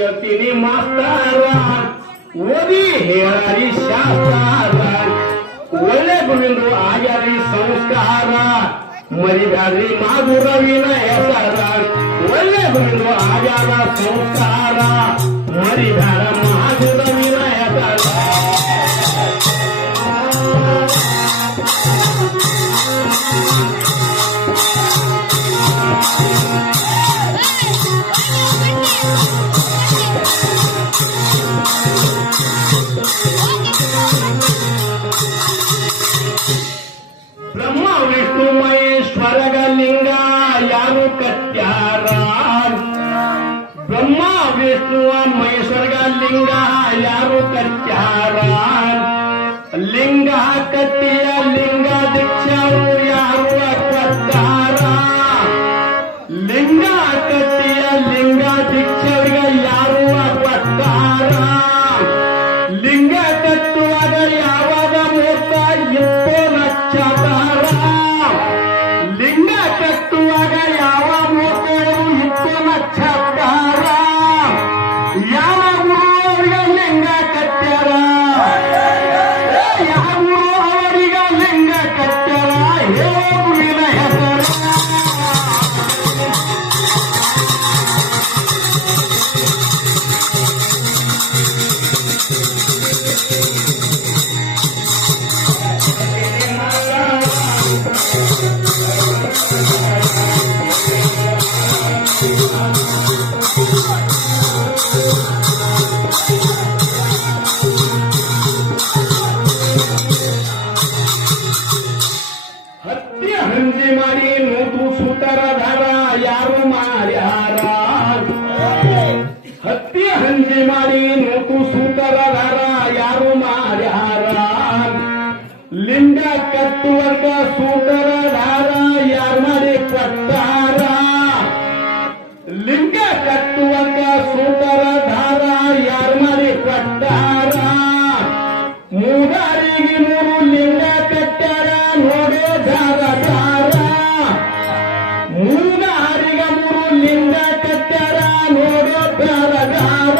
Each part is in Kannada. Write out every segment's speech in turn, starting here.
ಯತಿನಿ ಮಾಸ್ತರ ಓದಿ ಹೇಳರಿ ಶಾಸ್ತ್ರ ಒಳ್ಳೆ ಗುರುವಿಂದು ಆಗ್ಯಾರಿ ಸಂಸ್ಕಾರ ಮರಿಬ್ಯಾಡ್ರಿ ಮಾಧುರವಿನ ಹೆಸರ ಒಳ್ಳೆ ಗುರುವಿಂದು ಆಗ್ಯಾರ ಸಂಸ್ಕಾರ ಮರಿಬ್ಯಾಡ ಮಾಧುರವಿನ ಹೆಸರ ಬ್ರಹ್ಮ ವಿಷ್ಣು ಮಹೇಶ್ವರಗ ಲಿಂಗ ಯಾರು ಕಟ್ಟ್ಯಾರ ಬ್ರಹ್ಮ ವಿಷ್ಣು ಮಹೇಶ್ವರಗ ಲಿಂಗ ಯಾರು ಕಟ್ಟ್ಯಾರ ಲಿಂಗ ಕಟ್ಟಿಯ ಲಿಂಗ ದೀಕ್ಷರು ಯಾರು ಕೊಟ್ಟಾರ ಲಿಂಗ ಕಟ್ಟಿಯ ಲಿಂಗ ದೀಕ್ಷರಿಗೆ ಯಾರು ಕೊಟ್ಟಾರ ಲಿಂಗ ಕಟ್ಟುವಾಗ ಯಾವಾಗ ಮೂರ್ತ ಇಪ್ಪೋ ನಕ್ಷತ್ರ ಲಿಂಗ ಕಟ್ಟುವಾಗ ಯಾವ ಮೂರ್ತಿಗಳು ಇಪ್ಪೋ ನಕ್ಷತ್ರ ಯಾವ ಗುರು ಅವರಿಗೆ ಲಿಂಗ ಕಟ್ಟ್ಯಾರ ಯಾವ ಗುರು ಅವರಿಗೆ ಲಿಂಗ ಕಟ್ಟ್ಯಾರ ಹೇಳೋ ಗುರುವಿನ ಹೆಸರ ಹತ್ಯೆ ಹಂಜಿ ಮಾಡಿ ನೂತು ಸೂತರದಾರ ಯಾರು ಮಾಡ್ಯಾರ ಹತ್ಯೆ ಹಂಜಿ ಮಾಡಿ ನೂತು ಸೂತರದಾರ ಯಾರು ಮಾಡ್ಯಾರ ಲಿಂಗ ಕಟ್ಟುವಾಗ ಸೂತರದಾರ ಯಾರು ಮಾಡಿ ಕೊಟ್ಟಾರ ಲಿಂಗ ಕಟ್ಟುವಾಗ ಸೂತರದಾರ ಯಾರು ಮಾಡಿ ಕೊಟ್ಟಾರ ಮೂಗಾರಿಗೆ ಮೂರು ಲಿಂಗ ಕಟ್ಟಾರ ನೋಡೇ ಧಾರದಾರ ಮೂಗಾರಿಗೆ ಮೂರು ಲಿಂಗ ಕಟ್ಟಾರ ನೋಡೋ ಧಾರದಾರ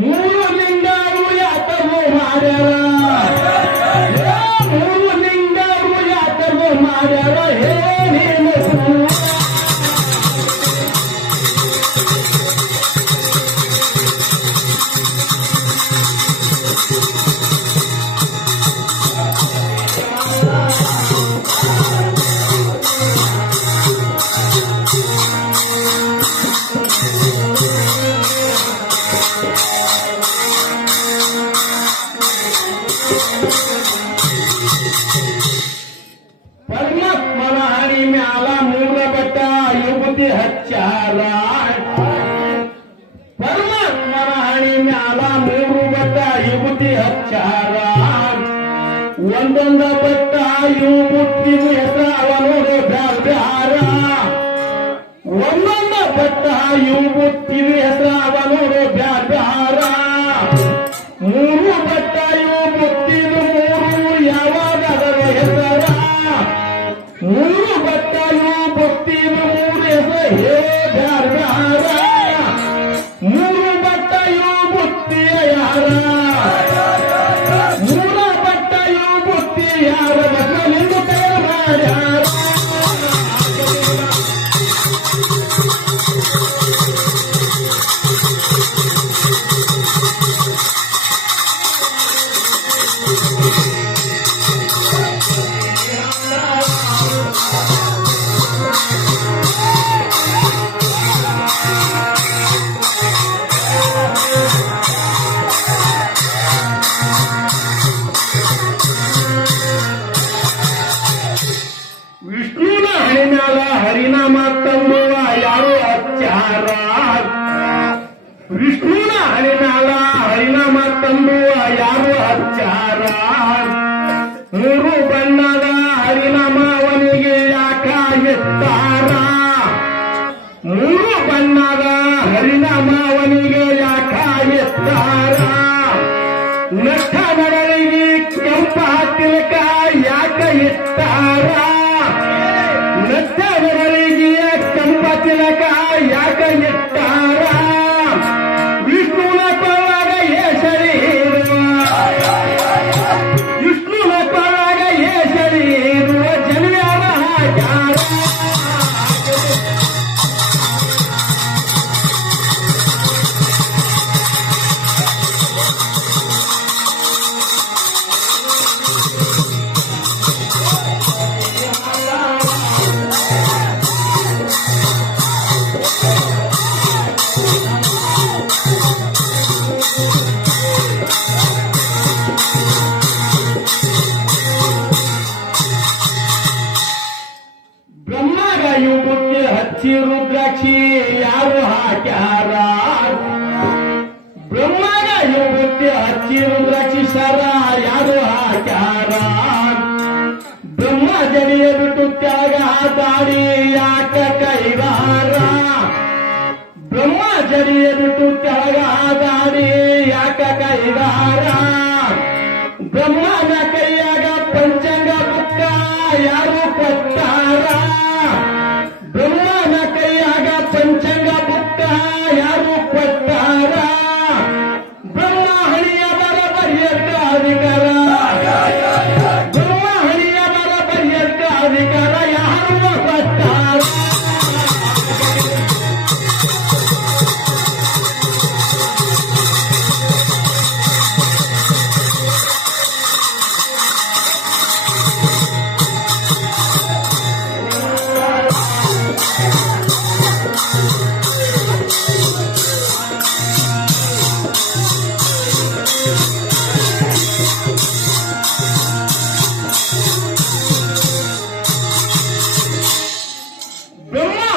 ಮೂರು ಲಿಂಗರು ಯಾತವು ಮಾಡ್ಯಾರ ಮೂರು ಲಿಂಗರು ಯಾತವು ಮಾಡ್ಯಾರ ಹೇಳಿ ಪರಮಾತ್ಮನ ಹಣಿ ಮ್ಯಾಲ ಮೂಲ ಬಟ್ಟ ಯುವತಿ ಹಚ್ಚಾರ ಪರಮಾತ್ಮನ ಹಣಿ ಮ್ಯಾಲ ಮೂರು ಬಟ್ಟ ಯುವತಿ ಹಚ್ಚಾರ ಒಂದೊಂದ ಬಟ್ಟ ಯುವತಿ ಹೆಸರ ನೋಡು ಬ್ಯಾರ ಒಂದೊಂದ ಬಟ್ಟ ಯುವತಿ ಹೆಸರ ನೋಡು ಬ್ಯಾರ ಮೂರು ಬಟ್ಟ ಯುವತಿದು ಮೂರು ಯಾವಾಗ ಹೆಸರ ಮೂರು ಬಟ್ಟ ಯುವತಿದು ಮೂರು ಹೆಸರು ಹೇಳ ಮೂರು ಬಟ್ಟ ಯುವತಿಯ ಯಾರ ಮೂರ ಬಟ್ಟ ಯುವತಿ ಯಾರ ಮಕ್ಕಳಿಂದ ತಯಾರು ಮಾಡ್ಯಾರ ವಿಷ್ಣುನ ಹಣಿಮ್ಯಾಲ ಹರಿನಾಮ ತಂಬುವ ಯಾರು ಹಚ್ಚಾರ ವಿಷ್ಣುನ ಹಣಿಮ್ಯಾಲ ಹರಿನಾಮ ತಂಬುವ ಯಾರು ಹಚ್ಚಾರ ಮೂರು ಬಣ್ಣದ ಹರಿನಾಮ ಅವನಿಗೆ ಯಾಕ ಎತ್ತಾರ ಮೂರು ಬಣ್ಣದ ಹರಿನಾಮ ಅವನಿಗೆ ಯಾಕ ಎತ್ತಾರ ನಟ್ಟ ನಡಲಿಗೆ ಕೆಂಪ ತಿಲಕ ಯಾಕ ಎತ್ತಾರ ರಕ್ತವರಿಗೆ ಕಂಬ ತಿಲಕ ಯಾಕ ಇಟ್ಟಾರ ವಿಷ್ಣುನ ಕೊಳ್ಳಾಗ ಶರೀರ ವಿಷ್ಣುನ ಕೊಳ್ಳಾಗ ಶರೀರ ಜನ್ಯಾವ ಹಾಕ್ಯಾರ ಬ್ರಹ್ಮಗ ಯುಗಕ್ಕೆ ಹಚ್ಚಿ ರುದ್ರಾಕ್ಷಿ ಯಾರು ಹಾಕ್ಯಾರ ಬ್ರಹ್ಮಗ ಯುಗಕ್ಕೆ ಹಚ್ಚಿ ರುದ್ರಾಕ್ಷಿ ಸರ ಯಾರು ಹಾಕ್ಯಾರ ಬ್ರಹ್ಮ ಜಡಿಯ ಬಿಟ್ಟು ತ್ಯಾಗ ದಾಡಿ ಯಾಕ ಕೈಗಾರ ಬ್ರಹ್ಮ ಜಡಿಯ ಬಿಟ್ಟು ತ್ಯಾಗ ದಾಡಿ ಯಾಕ ಕೈಗಾರ ಬ್ರಹ್ಮನ ಕೈಯಾಗ ಪಂಚಾಂಗ ಬುಕ್ಕ ಯಾರು ಕೊಟ್ಟಾರ ಬ್ರಹ್ಮನ ಕೈಯಾಗ ಪಂಚಾಂಗ ಬುಕ್ಕ ಯಾರು ಕೊಟ್ಟಾರ ಬ್ರಹ್ಮ ಹಣಿಯ ಬರಬರಿಯಕ್ಕ ಅಧಿಕಾರ ಬ್ರಹ್ಮ ಹಣಿಯ ಬರಬರಿಯಕ್ಕ ಅಧಿಕಾರ ಯಾರು ಕೊಟ್ಟಾರ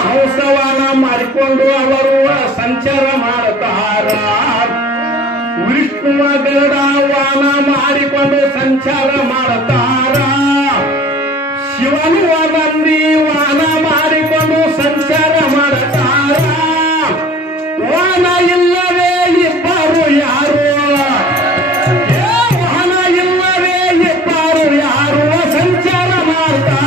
ಹಂಸವಾನ ಮಾಡಿಕೊಂಡು ಅವರು ಸಂಚಾರ ಮಾಡುತ್ತಾರ ವಿಷ್ಣುವ ಗರುಡವಾನ ಮಾಡಿಕೊಂಡು ಸಂಚಾರ ಮಾಡುತ್ತಾರ ಶಿವನುವ ನಂದಿ ವಾನ ಮಾಡಿಕೊಂಡು ಸಂಚಾರ ಮಾಡುತ್ತಾರ ವಾನ ಇಲ್ಲವೇ ಇಬ್ಬರು ಯಾರು ವಾಹನ ಇಲ್ಲವೇ ಇಬ್ಬರು ಯಾರು ಸಂಚಾರ ಮಾಡ್ತಾರ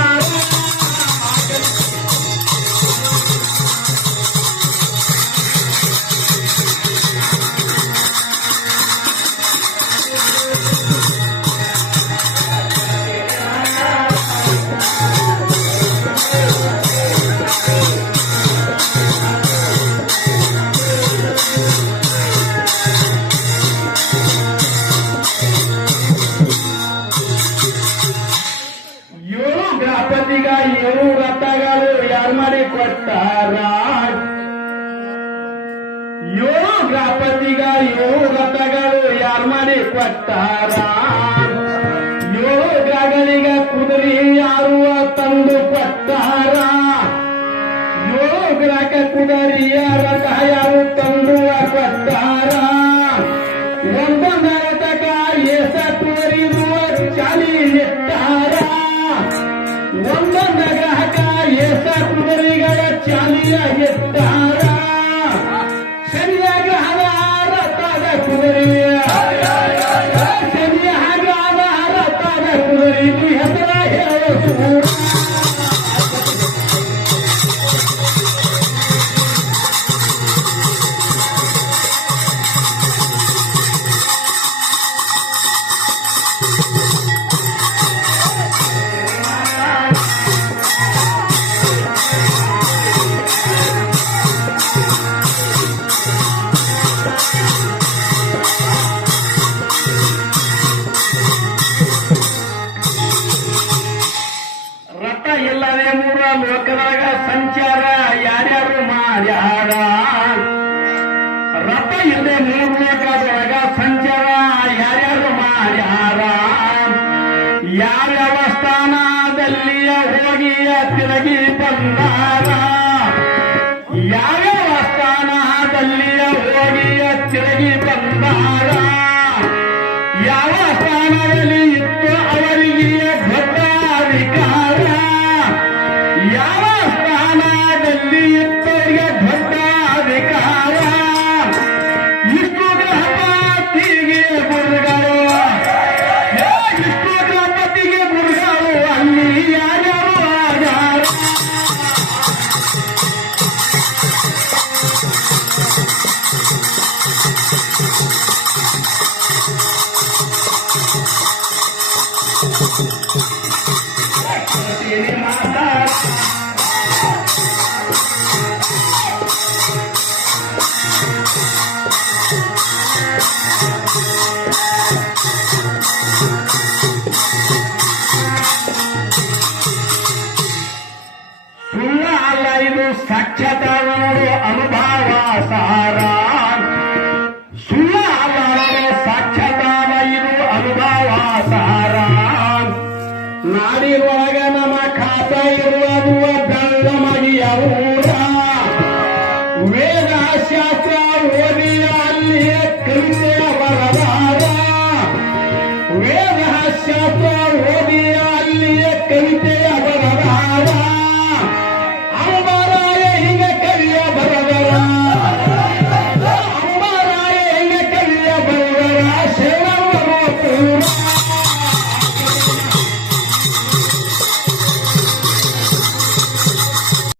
ಗಣಪತಿಗ 7 ರಥಗಳು ಯಾರು ಮಾಡಿ ಕೊಟ್ಟಾರ 7 ಗಣಪತಿಗ 7 ರಥಗಳು ಯಾರು ಮಾಡಿ ಕೊಟ್ಟಾರ 7 ಗ್ರಹಗಳಿಗ ಕುದುರೆ ಯಾರು ತಂದು ಕೊಟ್ಟಾರ 7 ಗ್ರಹಕ ಕುದುರೆಯ ರಥ ಯಾರು ತಂದು ಕೊಟ್ಟಾರ ಒಂದೊಂದು ರಥಕ ಏಸ ಕುದುರಿರುವ ಚಾಲಿ ಇಟ್ಟಾರ ಒಂದೊಂದು ಗ್ರಾಹಕ ಏಸ ಕುದುರೆಗಳ ಚಾಲಿಯ ಎತ್ತಾರ ಸರಿಯಾಗಿ ರಥದ ಕುದುರೆಯ ಸರಿಯಾಗಿ ರಥದ ಕುದುರೆ ಹೆಸರ ಹೇಳು ಇಲ್ಲದೆ 3 ಲೋಕದಾಗ ಸಂಚಾರ ಯಾರ್ಯಾರು ಮಾಡ್ಯಾರ ರಥ ಇಲ್ಲದೆ 3 ಲೋಕದಾಗ ಸಂಚಾರ ಯಾರ್ಯಾರು ಮಾಡ್ಯಾರ ಯಾವ್ಯಾವ ಸ್ಥಾನದಲ್ಲಿಯ ಹೋಗಿಯ ತಿರುಗಿ ಬಂದಾರ ಯಾವ್ಯಾವ ಸ್ಥಾನದಲ್ಲಿಯ ಹೋಗಿಯ ತಿರುಗಿ ಬಂದಾರ ಯಾವ ಸ್ಥಾನದಲ್ಲಿ ಇತ್ತು ಅವರಿಗೆ ದೊಡ್ಡ ಅಧಿಕಾರ ಯಾವ ಸ್ಥಾನದಲ್ಲಿ ಇತ್ತವರಿಗೆ ದೊಡ್ಡ ಅಧಿಕಾರ ಇಷ್ಟು ಗಣಪತಿಗೆ ಗುರುಗಳು ಇಷ್ಟು ಗಣಪತಿಗೆ ಗುರುಗಳು ಅಲ್ಲಿ ಯಾರ್ಯಾರು ಆಗಾರ ಸಾಕ್ಷಾತ್ ನೋಡು ಅನುಭವ ಸಾರ